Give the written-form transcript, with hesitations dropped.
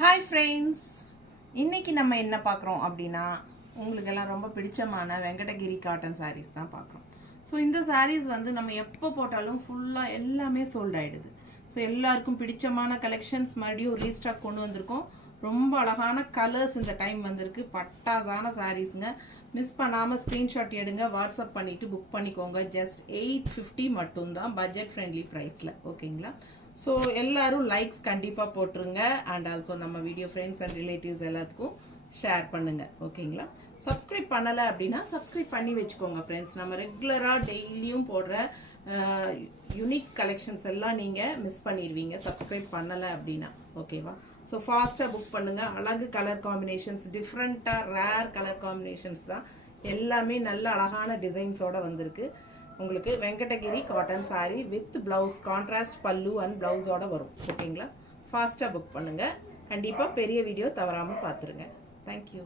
Hi friends, இன்னைக்கு நம்ம என்ன பார்க்குறோம் அப்படின்னா உங்களுக்கெல்லாம் ரொம்ப பிடிச்சமான வெங்கடகிரி காட்டன் sarees தான் பார்க்குறோம். ஸோ இந்த sarees வந்து நம்ம எப்போ போட்டாலும் ஃபுல்லாக எல்லாமே சோல்ட் ஆகிடுது. ஸோ எல்லாருக்கும் பிடிச்சமான கலெக்ஷன்ஸ் மறுபடியும் ரீஸ்டாக் கொண்டு வந்திருக்கோம். ரொம்ப அழகான கலர்ஸ் இந்த டைம் வந்திருக்கு. பட்டாசான சாரீஸுங்க. மிஸ் பண்ணாமல் ஸ்க்ரீன்ஷாட் எடுங்க, வாட்ஸ்அப் பண்ணிவிட்டு புக் பண்ணிக்கோங்க. ஜஸ்ட் 850 மட்டும்தான், பட்ஜெட் ஃப்ரெண்ட்லி ப்ரைஸில். ஓகேங்களா? ஸோ எல்லாரும் லைக்ஸ் கண்டிப்பாக போட்டுருங்க. அண்ட் ஆல்சோ நம்ம வீடியோ ஃப்ரெண்ட்ஸ் அண்ட் ரிலேட்டிவ்ஸ் எல்லாத்துக்கும் ஷேர் பண்ணுங்கள். ஓகேங்களா? சப்ஸ்கிரைப் பண்ணலை அப்படின்னா சப்ஸ்கிரைப் பண்ணி வச்சுக்கோங்க ஃப்ரெண்ட்ஸ். நம்ம ரெகுலராக டெய்லியும் போடுற யூனிக் கலெக்ஷன்ஸ் எல்லாம் நீங்கள் மிஸ் பண்ணிடுவீங்க சப்ஸ்கிரைப் பண்ணலை அப்படின்னா. ஓகேவா? ஸோ ஃபாஸ்ட்டாக புக் பண்ணுங்கள். அழகு கலர் காம்பினேஷன்ஸ், டிஃப்ரெண்ட்டாக ரேர் கலர் காம்பினேஷன்ஸ் தான். எல்லாமே நல்ல அழகான டிசைன்ஸோடு வந்திருக்கு. உங்களுக்கு Venkatagiri cotton sari with blouse, contrast பல்லு அண்ட் ப்ளவுஸோட வரும். ஓகேங்களா? ஃபாஸ்ட்டாக புக் பண்ணுங்கள். கண்டிப்பாக பெரிய வீடியோ தவறாமல் பார்த்துருங்க. தேங்க்யூ.